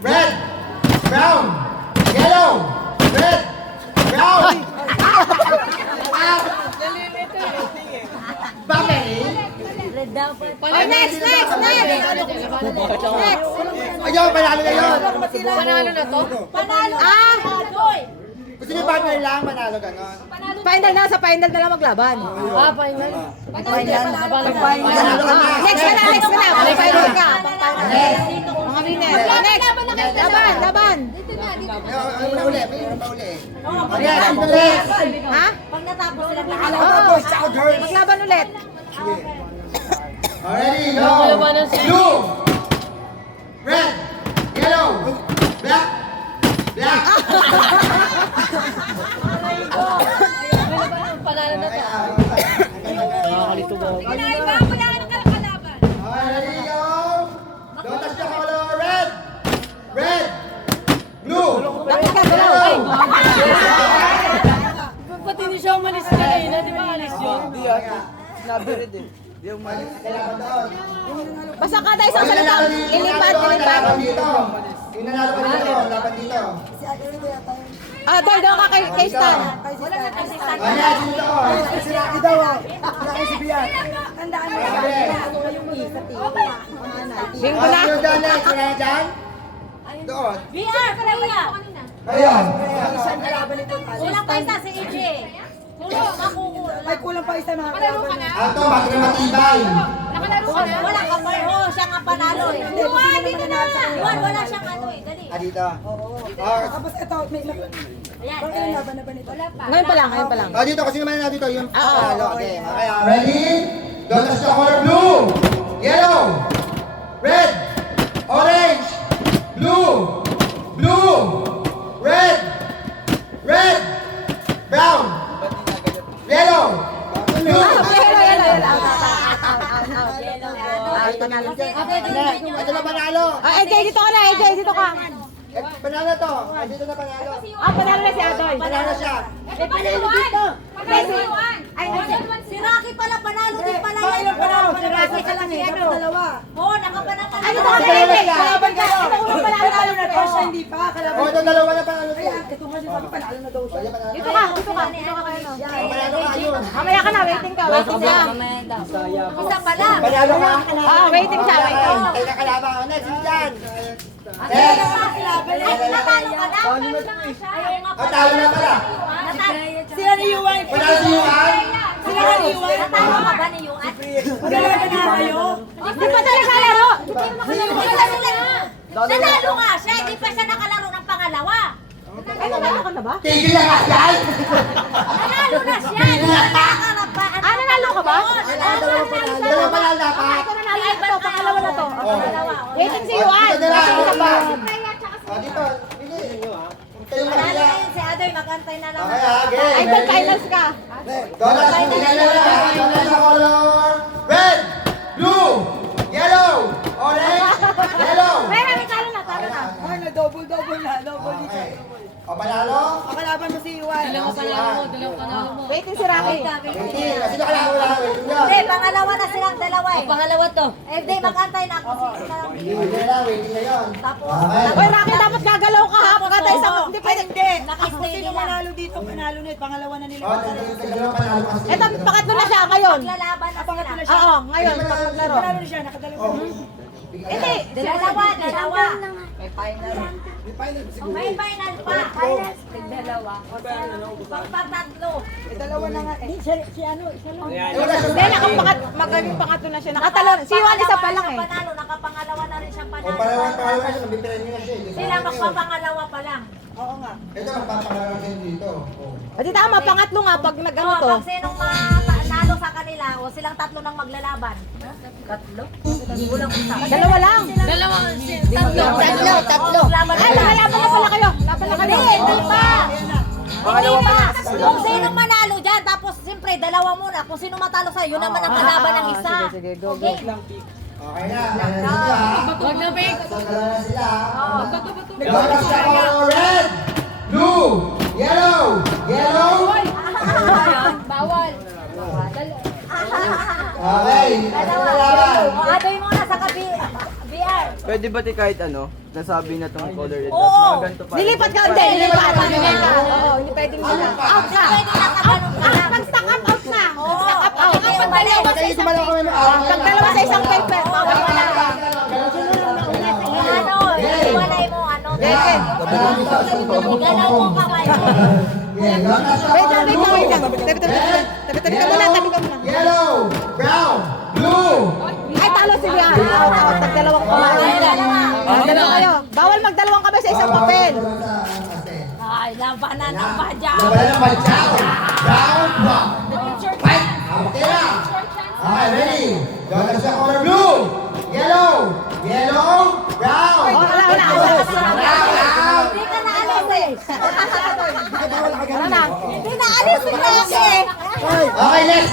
red, brown, yellow, red, brown. Bakit? Next! Ayun, panalo na yun. Panalo na to? Panalo. Gusto niyo partner lang, manalo ganon. Final na, sa final na lang maglaban. Final. Panalo ka na. Next na. May final ka. Mga winner. Next. Laban. Una uli. Ayan, ulit. Ha? Pag natapos sila Tapos, ciao girls. Maglaban ulit. Already, go. Blue, red, yellow, black. Panalo na to. Nakakalito ba? Pinaiba ko lang ang kalaban. Already, go. Don't touch the color. Red, blue. Bakit ka dalaw? Pati hindi siya umalis kanina, di ba alis yun? Kailangan doon. Basta kada isang salita. Ilipat. Laban dito. Yung nanalo ka dito, laban dito. Doy, doon ka kay Stan. Ayan, dito. Si Rocky daw ah. Rocky si Bian. Tandaan mo Sabi. Bingo na. Yung doon, next. Wala na dyan? Doon. VR, kanina. Ayun. Isang kalaban nito. Kulang pa isa si EJ. Makukulang. Ay, kulang pa isa mga kalaban. Ito, bakit na matibay? Wala ka pa siya nga panalo eh. Luwan, dito na. Luwan, wala siyang ano eh. Dali. Dito. Tapos ito, may Ayan. Ang laban na ba nito? Wala pa. Ngayon pa lang. Dito, kasi naman na dito yung panalo. Okay, ready? Don't touch the color blue, yellow, red, orange, blue, red, brown, yellow, blue. Ito na panalo. AJ, dito ka na. AJ, dito ka. Panalo to. Dito na panalo. Panalo na si Adoy. Panalo siya. May panalo dito. Ay, si Rocky pala panalo din pala yan. Panalo, si Rocky ka lang eh. Dapat dalawa. Oo, nakapanalo. Ano ba si AJ? Kalaban kayo. Ito unang Panalo na to siya, hindi pa. Kalaban. O, ito dalawa na panalo to. Ayan, ito nga sabi, panalo na daw siya. Dito ka kayo. Panalo ka, ayun. Mamaya ka na, waiting ka. Isa pala. Panalo ka. Waiting siya. Tayo na kalaban. Next, yun dyan. Ay, natalo ka na. Talo na pala. Sila ni Yuan. Panalo si Yuan. Sila ni Yuan. Natalo ka ba ni Yuan? Magalaban na kayo. Hindi pa tayo nakalaro. Nanalo nga siya, hindi pa siya nakalaro ng pangalawa. Ay, nanalo ka na ba? Tigil na nga yan. Nanalo na siya. Nanalo ka ba? Dalawa panalo dapat. Ito nanalo na to. Pangalawa na to. Waiting si Juan. Dito na. Isa pa. Dito. Bili. Kayo Nanalo mahila. na yun si Adoy, mag-antay na lang. Okay, okay. Ay, then finals ka. Donas, panalo na. Donas sa color. Red, blue, yellow, orange, yellow. Pero may talo na. Ay, na double na. Double dito. Okay. O, panalo? Ang kalaban mo si Yuan. Dalawang panalo mo. Waiting si Rocky. Waiting. Kasi nakalaro lang. Waiting yun. Hindi, pangalawa na silang dalawa eh. Pangalawa to. Eh, di, mag-antay na ako. Waiting na. Waiting na yun. Tapos, Uy, Rocky, dapat gagalaw ka ha. Kada isang, hindi pwede. Hindi. Naka-stay Kung sino nila. manalo dito, panalo na. Pangalawa na nila. O, dalawa panalo kasi. Ito, pangatlo na siya ngayon. Maglalaban na Pangatlo na sila. siya. Oo, ngayon, pag maglaro. Panalo na siya. Nakadalawa. Hindi. Dalawa. May May final. final pa. Dalawa. Pagpatatlo. Dalawa na nga. Hindi, magiging pangatlo na siya. Nakatalo. Si Juan isa pa lang eh. Panalo, nakapangalawa na rin siyang O, panalo. panalo na siya. Nabipirin niya siya. Sila magpapangalawa pa lang. Oo nga. Ito, magpapangalawa siya dito. O. Di tama, pangatlo nga pag nag-ano Oo, to. pag sinong manalo sa kanila, o silang tatlo nang maglalaban. Tatlo? Kulang isa. Dalawa lang. Tatlo. Ay, nakalaban na pala kayo. Laban na kayo. Hindi pa. Hindi pa. Kung sino manalo dyan, tapos siyempre dalawa muna. Kung sino matalo sa'yo, yun naman ang kalaban ng isa. Okay? Okay na. Wag na, Pink. Dalawa na sila. Donas sa color. Red, blue, yellow, Bawal. Okay. Dalawa. Dalawa. O, adoy muna sa VR. Pwede ba kahit ano, nasabi na tong color red Oo. mga ganito pa. Lilipat ka, hindi, lilipat. Oo, hindi pwedeng sila. Out ka. Pwede nakaganon ka lang. Pag-stack up, out na. Stack up, out. Pag dalawa sa isang Pag dalawa sa isang paper, bawal ka na. ano, iwalay mo, ano. Yes. Galaw mo kamay mo. Wait lang. Tabi ka muna, tabi ka muna. Yellow, brown, blue. Ay, talo si Lian. Out. Tagdalawang kamay. Dalawa kayo. Bawal magdalawang kamay sa isang papel. Ay, labanan ng badyaw. Wala na badyaw. Brown, brown. Fight. Okay na. Okay, ready. Doon sa color blue. Yellow, yellow, brown. Wala. Brown, Hindi ka naalis eh. Wala na. Hindi naalis si Rocky. Okay, next.